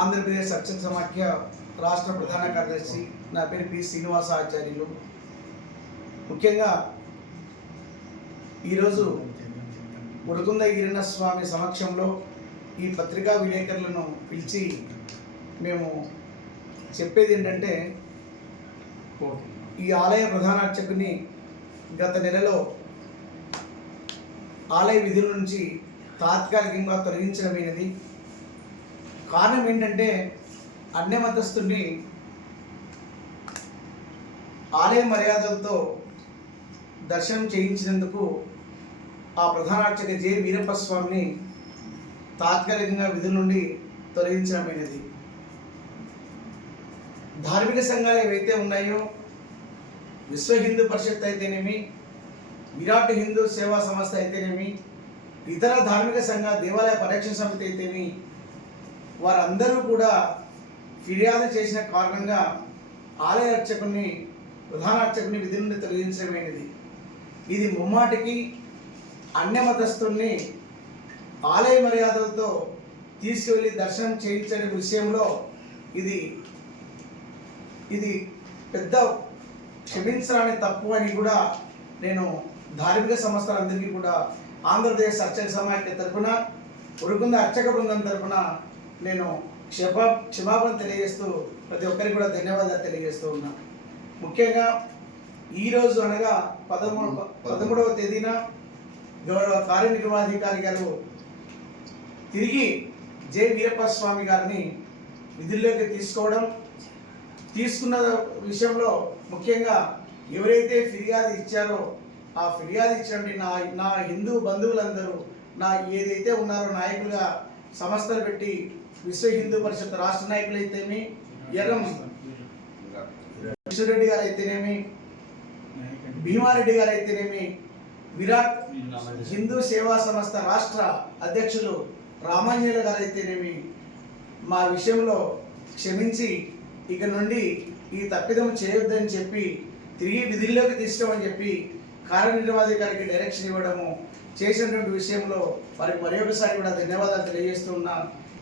ఆంధ్రప్రదేశ్ అర్చక సమాఖ్య రాష్ట్ర ప్రధాన కార్యదర్శి, నా పేరు పి శ్రీనివాసాచార్యులు. ముఖ్యంగా ఈరోజు ఉరకుంద ఈరన్న స్వామి సమక్షంలో ఈ పత్రికా విలేకరులను పిలిచి మేము చెప్పేది ఏంటంటే, ఈ ఆలయ ప్రధాన అర్చకుని గత నెలలో ఆలయ విధుల నుంచి తాత్కాలికంగా తొలగించడమైనది. కారణం ఏంటంటే, అన్య మతస్థుడిని ఆలయ మర్యాదలతో దర్శనం చేయించినందుకు ఆ ప్రధాన అర్చక జె వీరప్ప స్వామిని తాత్కాలికంగా విధుల నుండి తొలగించడమైనది. ధార్మిక సంఘాలు ఏవైతే ఉన్నాయో, విశ్వ హిందూ పరిషత్ అయితేనేమి, విరాట్ హిందూ సేవా సంస్థ అయితేనేమి, ఇతర ధార్మిక సంఘ దేవాలయ పరిరక్షణ సమితి అయితేమి, వారందరూ కూడా ఫిర్యాదు చేసిన కారణంగా ఆలయ అర్చకుని ప్రధాన అర్చకుని విధి నుండి తొలగించడమైనది. ఇది ముమ్మాటికి అన్య మతస్థుల్ని ఆలయ మర్యాదలతో తీసుకువెళ్ళి దర్శనం చేయించే విషయంలో ఇది పెద్ద క్షమించరాని తప్పు అని కూడా నేను ధార్మిక సంస్థలందరికీ కూడా ఆంధ్రప్రదేశ్ అర్చక సమాఖ్య తరఫున, ఉరకుంద అర్చక బృందం తరఫున నేను క్షమాపణ తెలియజేస్తూ ప్రతి ఒక్కరికి కూడా ధన్యవాదాలు తెలియజేస్తూ ఉన్నా. ముఖ్యంగా ఈరోజు అనగా 13వ తేదీన గౌరవ కార్యనిర్వహణాధికారి గారు తిరిగి జె వీరప్ప స్వామి గారిని విధుల్లోకి తీసుకున్న విషయంలో ముఖ్యంగా ఎవరైతే ఫిర్యాదు ఇచ్చారో ఆ ఫిర్యాదు ఇచ్చినటువంటి నా హిందూ బంధువులందరూ, నా ఏదైతే ఉన్నారో నాయకులుగా సంస్థలు పెట్టి విశ్వ హిందూ పరిషత్ రాష్ట్ర నాయకులు అయితేనేమి, ఎర్రం విశ్వరెడ్డి గారు అయితేనేమి, భీమారెడ్డి గారు అయితేనేమి, విరాట్ హిందూ సేవా సంస్థ రాష్ట్ర అధ్యక్షులు రామాంజనేయులు గారు అయితేనేమి, మా విషయంలో క్షమించి ఇక నుండి ఈ తప్పిదం చేయొద్దని చెప్పి తిరిగి విధుల్లోకి తీసుకోమని చెప్పి కార్యనిర్వహణాధికారికి డైరెక్షన్ ఇవ్వడము చేసినటువంటి విషయంలో వారికి మరొకసారి కూడా ధన్యవాదాలు తెలియజేస్తున్నా.